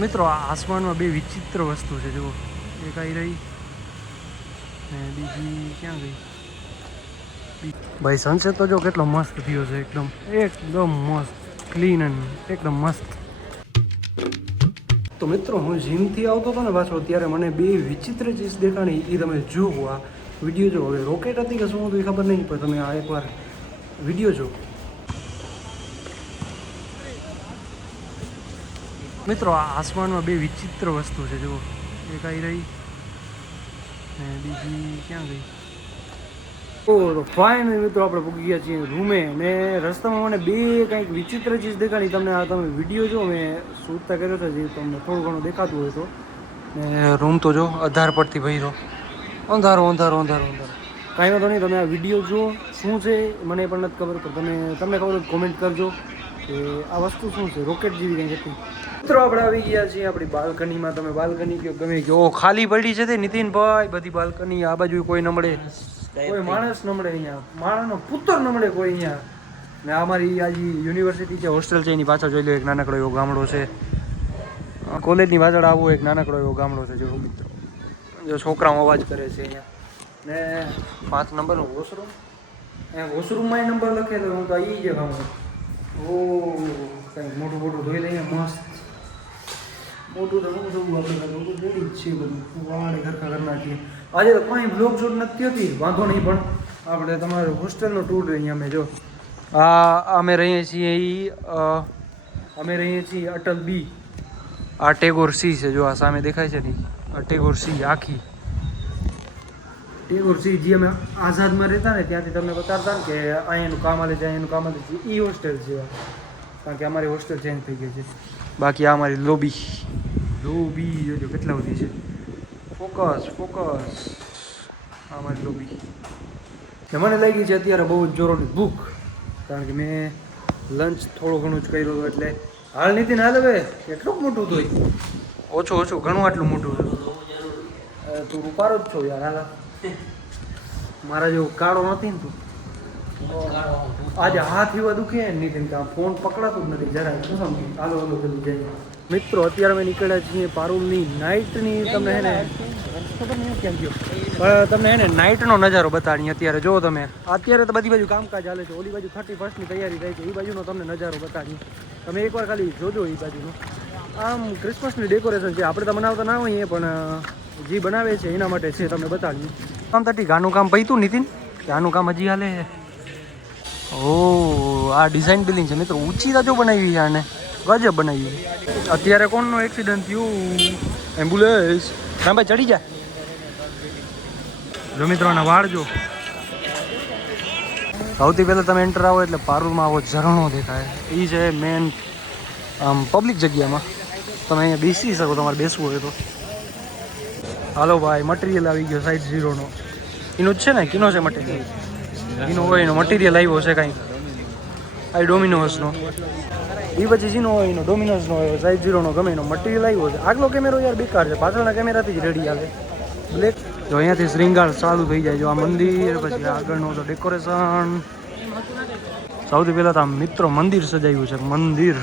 મિત્રો આસમાનમાં બે વિચિત્ર વસ્તુ છે, જુઓ. એક આવી રહી. ને બીજી ક્યાં ગઈ? ભાઈ સનસેટ તો જો કેટલો મસ્ત થયો છે, એકદમ એકદમ મસ્ત ક્લીન એન્ડ એકદમ મસ્ત. તો મિત્રો, હું જીમથી આવતો હતો ને પાછો, ત્યારે મને બે વિચિત્ર ચીજ દેખાણી એ તમે જુઓ આ વીડિયો જો. હવે રોકેટ હતી કે શું હતું ખબર નહીં, પણ તમે આ એકવાર વીડિયો જો. મિત્રો આસમાનમાં બે વિચિત્ર વસ્તુ છે, જુઓ. એક આવી રહી ને બીજી ક્યાં ગઈ? તો ફાઇનલી મિત્રો આપણે પૂકી ગયા છીએ રૂમે. ને રસ્તામાં મને બે કંઈક વિચિત્ર ચીજ દેખાડી. તમને આ તમે વીડિયો જો મેં શૂટતા કર્યો હતો જે તમને થોડું ઘણું દેખાતું હોય તો. ને રૂમ તો જો અધાર પડતી ભર્યો. અંધારો અંધારો અંધારો અંધારો. કાંઈ વાંધો નહીં, તમે આ વીડિયો જુઓ. શું છે, મને પણ નથી ખબર, પણ તમે, તમને ખબર કોમેન્ટ કરજો કે આ વસ્તુ શું છે? રોકેટ જેવી કંઈક હતી. મિત્રો, આપણે આવી ગયા છીએ આપણી બાલ્કનીમાં. તમે બાલ્કની કયો, ગમે કયો. ખાલી પડી છે તે નીતિનભાઈ. બધી બાલ્કની આ બાજુ કોઈ ન મળે કોઈ માણસ ન અહીંયા. માણસનો પુત્ર ન કોઈ અહીંયા. ને અમારી આ યુનિવર્સિટી છે, હોસ્ટેલ છે, એની પાછળ જોઈ લો, એક નાનકડો એવો ગામડો છે. કોલેજની પાછળ આવો, એક નાનકડો એવો ગામડો છે, જો મિત્રો. જો છોકરાઓ અવાજ કરે છે અહીંયા. ને પાંચ નંબરનો વોશરૂમ. અહીંયા વોશરૂમમાં નંબર લખેલો, હું તો આવી જ ગામડો ઓ કંઈક મોટું મોટું ધોઈ લઈએ, મસ્ત. મોટું તો શું થવું આપણે બધું રેડી જ છે બધું. વાળે ઘરકા કરી નાખીએ આજે તો કંઈ બ્લોક શૂટ નથી હતી, વાંધો નહીં, પણ આપણે તમારે હોસ્ટેલનો ટૂર અહીંયા અમે જો. આ અમે રહીએ છીએ એ અમે રહીએ છીએ અટલ બી. આ ટેગોર સી છે, જો આ સામે દેખાય છે ને, આ ટેગોર સી આખી. ટેગોર સી જે અમે આઝાદમાં રહેતા ને ત્યાંથી તમને બતાવતા ને કે અહીંયાનું કામ આલે છે અહીંયાનું કામ આલે છે. એ હોસ્ટેલ છે કારણ કે અમારી હોસ્ટેલ ચેન્જ થઈ ગઈ છે. બાકી આ મારી લોબી. લોબી જોજો કેટલા બધી છે. ફોકસ ફોકસ આ મારી લોબી. ને મને લાગી છે અત્યારે બહુ જ જોરોની ભૂખ. કારણ કે મેં લંચ થોડું ઘણું જ કર્યું હતું એટલે હાલ નીતિ હાલ હવે? કેટલું મોટું તોય ઓછું ઓછું ઘણું આટલું મોટું તું રૂપારો જ છો યાર હાલ. મારા જેવો કાળો નથી ને તું. આજે હાથ એવા દુખે નીતિન કે ફોન પકડાતું જ નથી જરાય. શું સમજી? હાલો હાલો પેલું જઈએ. મિત્રો અત્યારે અમે નીકળ્યા છીએ પારુલની નાઇટની. તમને હે ને ખબર નહીં કેમ ગયો પણ તમને એને નાઇટનો નજારો બતાડી અત્યારે. જો તમે. અત્યારે તો બધી બાજુ કામકાજ ચાલે છે. ઓલી બાજુ થર્ટી ફર્સ્ટની તૈયારી થાય છે. એ બાજુનો તમને નજારો બતાડી તમે એકવાર ખાલી જોજો એ બાજુનો. આમ ક્રિસમસની ડેકોરેશન છે. આપણે તો બનાવતા ના હોઈએ પણ જે બનાવે છે એના માટે છે તમને બતાડીએ. આમ તટી ગાનું કામ પૈતું નીતિન? ગાનું આનું કામ હજી હાલે ઓ આ ડિઝાઇન બિલ્ડિંગ છે. મિત્રો ઊંચી રાજો બનાવી છે આને. ગજબ બનાવી અત્યારે કોણનો એક્સિડન્ટ થયું? એમ્બ્યુલન્સ ના ભાઈ ચડી જા. જો મિત્રો આના વાળ જો. સૌથી પહેલાં તમે એન્ટર આવો એટલે પારુલમાં આવો ઝરણો દેખાય. એ છે મેન આમ પબ્લિક જગ્યામાં. તમે અહીંયા બેસી શકો તમારે બેસવું હોય તો. હાલો ભાઈ મટીરિયલ આવી ગયો સાઈડ ઝીરોનો એનું જ છે ને? કિનો છે મટીરિયલ એનો હોય એનો મટીરિયલ આવ્યો છે કાંઈ. આ ડોમિનોઝનો એ પછી જીનો હોય એનો ડોમિનોઝનો હોય સાઈઝ ઝીરોનો ગમે એનો મટીરિયલ આવ્યો છે. આગલો કેમેરો યાર બેકાર છે પાછળના કેમેરાથી જ રેડી આવે બ્લેક જો અહીંયાથી શ્રીંગાર ચાલુ થઈ જાય જો આ મંદિર પછી આગળનું તો ડેકોરેશન સૌથી પહેલાં તો આ મિત્રો મંદિર સજાવ્યું છે મંદિર.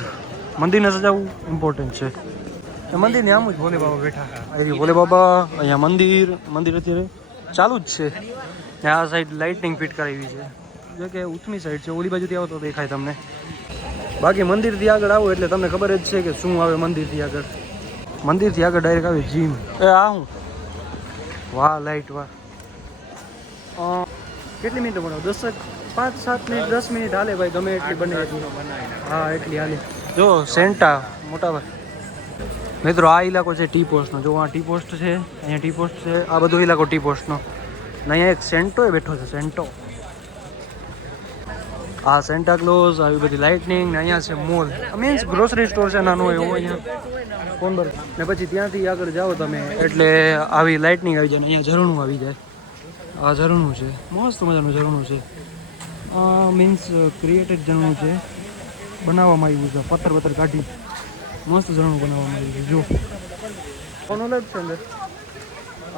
મંદિરને સજાવવું ઇમ્પોર્ટન્ટ છે. મંદિરની આમ જ ભોલે બાબા બેઠા ભોલે બાબા અહીંયા મંદિર મંદિર અત્યારે ચાલુ જ છે. આ સાઈડ લાઇટિંગ ફિટ કરાવી છે. જો કે ઉથમી સાઈડ છે ઓલી બાજુથી આવો તો દેખાય તમને. બાકી મંદિરથી આગળ આવો એટલે તમને ખબર જ છે કે શું આવે મંદિરથી આગળ. મંદિરથી આગળ ડાયરેક્ટ આવે જીમ એ આ હું. વાહ લાઇટ વાહ. કેટલી મિનિટ બનાવો દસ પાંચ સાત મિનિટ દસ મિનિટ હાલે ભાઈ ગમે એટલી બને. હા એટલી હાલે. જો સેન્ટા મોટા ભાઈ. મિત્રો આ ઇલાકો છે ટી પોસ્ટનો જો આ ટી પોસ્ટ છે અહીંયા ટી પોસ્ટ છે આ બધો ઇલાકો ટી પોસ્ટનો ને. અહીંયા એક સેન્ટો બેઠો છે, સેન્ટો. આ સેન્ટા ક્લોઝ આવી બધી લાઇટનિંગ ને અહીંયા છે મોલ મીન્સ ગ્રોસરી સ્ટોર છે, નાનો એવો અહીંયા. કોણ બર ને પછી ત્યાંથી આગળ જાઓ તમે. એટલે આવી લાઇટનિંગ આવી જાય ને અહીંયા ઝરણું આવી જાય. આ ઝરણું છે. મસ્ત મજાનું ઝરણું છે. મીન્સ ક્રિએટેડ ઝરણું છે. બનાવવામાં આવ્યું છે. પથ્થર પથ્થર કાઢી. મસ્ત ઝરણું બનાવવામાં આવ્યું છે. જો કોનો લેબ છે અંદર.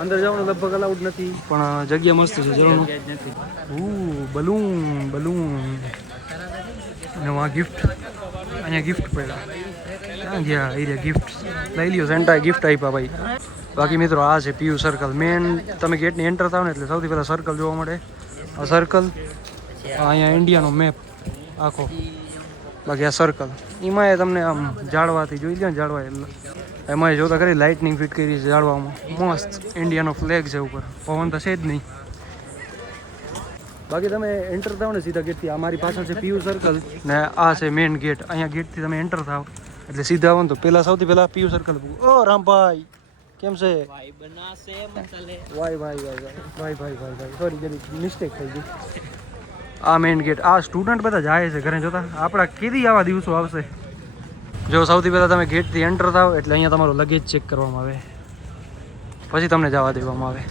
અંદર જવાનું લગભગ અલાઉડ નથી. પણ જગ્યા મસ્ત છે ઝરણું ઉ બલૂન બલૂન. અને આ ગિફ્ટ અહીંયા ગિફ્ટ પડ્યા. ક્યાં ગયા? એ ગિફ્ટ લઈ લ્યો સેન્ટા ગિફ્ટ આપ્યા ભાઈ. બાકી મિત્રો આ છે પીયુ સર્કલ મેન તમે ગેટની એન્ટર થાવ ને એટલે સૌથી પહેલાં સર્કલ જોવા મળે. આ સર્કલ અહીંયા ઇન્ડિયાનો મેપ આખો. બાકી આ સર્કલ એમાં તમને આમ જાળવાથી જોઈ લો જાળવા એટલે એમાં જોતા કરી લાઇટનિંગ ફિટ કરી છે જાળવામાં. મસ્ત. ઇન્ડિયાનો ફ્લેગ છે ઉપર. પવન તો છે જ નહીં. બાકી તમે એન્ટર થાવ ને સીધા ગેટથી આ મારી પાછળ છે પીયુ સર્કલ ને આ છે મેઇન ગેટ અહીંયા ગેટથી તમે એન્ટર થાવ એટલે સીધા આવો ને તો પહેલાં સૌથી પહેલાં પીયુ સર્કલ ઓ રામભાઈ. કેમ છે? ભાઈ વાય વાય વાય ભાઈ ભાઈ ભાઈ સોરી જરી મિસ્ટેક થઈ ગઈ. આ મેઇન ગેટ આ સ્ટુડન્ટ બધા જાય છે ઘરે, જોતા? આપણા કીધી આવા દિવસો આવશે? જો સૌથી પહેલાં તમે ગેટથી એન્ટર થાવ, એટલે અહીંયા તમારું લગેજ ચેક કરવામાં આવે. પછી તમને જવા દેવામાં આવે.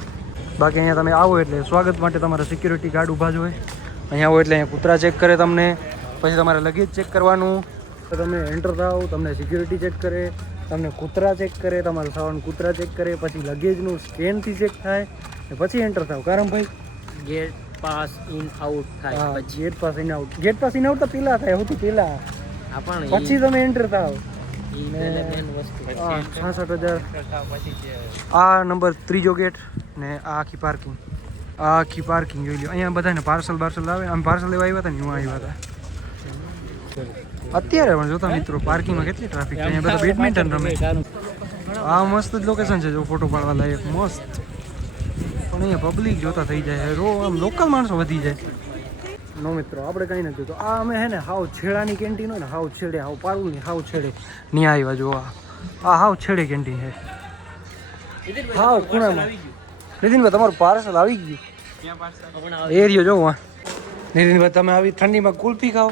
બાકી અહીંયા તમે આવો એટલે સ્વાગત માટે તમારા સિક્યુરિટી ગાર્ડ ઊભા જ હોય. અહીંયા આવો એટલે અહીંયા કૂતરા ચેક કરે તમને. પછી તમારે લગેજ ચેક કરવાનું. તો તમે એન્ટર થાવ, તમને સિક્યુરિટી ચેક કરે. તમને કૂતરા ચેક કરે, તમારું સાવન કૂતરા ચેક કરે. પછી લગેજનું સ્કેનથી ચેક થાય. ને પછી એન્ટર થાવ. કારણ ભાઈ ગેટ પાસ ઇન આઉટ થાય. હા, પછી gate pass in out gate pass in out તો પેલા થાય સૌથી પેલા. આ પણ પછી તમે એન્ટર થાવ. હા, છાસઠ હજાર. આ નંબર ત્રીજો ગેટ ને આ આખી પાર્કિંગ આ આખી પાર્કિંગ જોઈ લો અહીંયા બધાને પાર્સલ પાર્સલ આવે આમ પાર્સલ લેવા આવ્યા હતા ને હું આવ્યા હતા. અત્યારે પણ જોતા મિત્રો પાર્કિંગમાં કેટલી ટ્રાફિક છે? અહીંયા બધા બેડમિન્ટન રમે. આ મસ્ત જ લોકેશન છે જો ફોટો પાડવા લાયક મસ્ત. પણ અહીંયા પબ્લિક જોતા થઈ જાય રો આમ લોકલ માણસો વધી જાય. નો મિત્રો આપણે કંઈ નથી તો આ અમે હે ને હાવ છેડાની કેન્ટીન હોય ને હાવ છેડે હાવ પારુલની હાવ છેડે. ન્યા આવ્યા જોવા આ. હાવ છેડે કેન્ટીન છે. હાવ ખૂણામાં. નીતિનભાઈ તમારું પાર્સલ આવી ગયું. એરિયો જોવો નીતિનભાઈ તમે આવી ઠંડીમાં કુલ્ફી ખાઓ.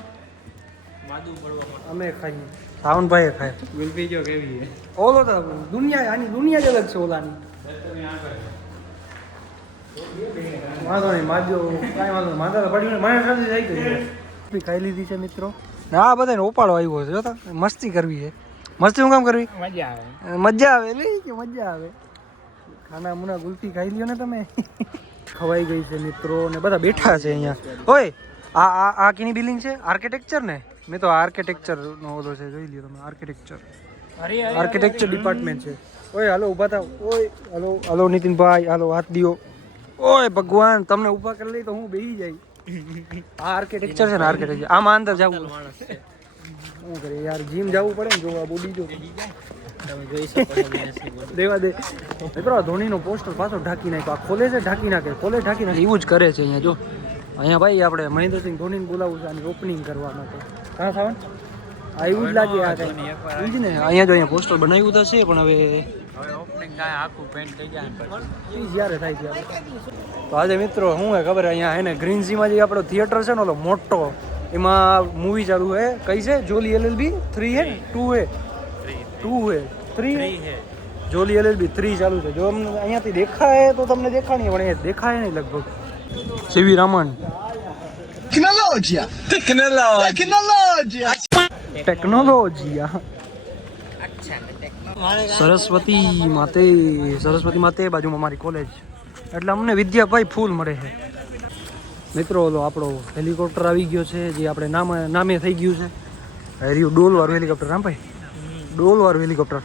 અમે ખાઈએ. સાવનભાઈ ખાય. કુલ્ફી જો કેવી ઓલો તો દુનિયા આની દુનિયા જ અલગ છે ઓલાની. વાંધો નહીં માજો કાંઈ વાંધો નહીં. પડી સાથે જાય ગઈ ખાઈ લીધી છે મિત્રો. હા બધા બધાને ઉપાડો આવ્યો છે. જોતા મસ્તી કરવી છે. મસ્તી શું કામ કરવી? મજા આવે. મજા આવે કે મજા આવે. ખાના મુના ગુલ્ફી ખાઈ લ્યો ને તમે. ખવાઈ ગઈ છે મિત્રો ને બધા બેઠા છે અહીંયા. ઓય આ આ આ કેની બિલ્ડિંગ છે? આર્કિટેક્ચર ને? મેં તો આર્કિટેક્ચર નો ઓલો છે જોઈ લ્યો તમે આર્કિટેક્ચર. આર્કિટેક્ચર ડિપાર્ટમેન્ટ છે. ઓય હાલો ઊભા થાવ. ઓય હાલો હાલો નીતિનભાઈ હાલો હાથ દિયો. ઓય ભગવાન તમને ઊભા કરી લઈ તો હું બેહી જાય. આ આર્કિટેક્ચર છે ને આર્કિટેક્ચર આમાં અંદર જવું શું કરીએ યાર જીમ જવું પડે ને જોવા બોડી જો. દેવા દે. મિત્રો ધોનીનો પોસ્ટર પાછો ઢાંકી નાખ્યો. આ ખોલે છે ઢાંકી નાખે ખોલે ઢાંકી નાખે. એવું જ કરે છે અહીંયા જો. અહીંયા ભાઈ આપણે મહેન્દ્રસિંહ ધોનીને બોલાવું છે આની ઓપનિંગ કરવા માટે. કાં સાવન? આ એવું જ લાગે આ કંઈ. ઈ જ ને. અહીંયા જો અહીંયા પોસ્ટર બનાવ્યું તો છે પણ હવે હવે ઓપનિંગ આખું પેન્ટ થઈ જાય ને પછી ઈ જ્યારે થાય ત્યારે. તો આજે મિત્રો શું હે ખબર અહીંયા હે ને ગ્રીનસીમાં જે આપણો થિયેટર છે ને ઓલો મોટો એમાં મૂવી ચાલુ હે. કઈ છે? જોલી એલએલબી? થ્રી હે? ટુ હે? ટુ હે? થ્રી હે? જોલી એલએલબી થ્રી ચાલુ છે. જો અમને અહીંયાથી દેખાય તો તમને દેખાણી પણ અહીંયા દેખાય નહીં લગભગ. C V Raman technology Tecnologia! Tecnologia! Saraswati માતે સરસ્વતી માતે એ બાજુમાં મારી કોલેજ એટલે અમને વિદ્યાભાઈ ફૂલ મળે છે. મિત્રો, ઓલો આપણો હેલિકોપ્ટર આવી ગયો છે, જે આપણે નામ, નામે થઈ ગયું છે. હેરિયું ડોલવાળું હેલિકોપ્ટર રામભાઈ? ડોલવાળું હેલિકોપ્ટર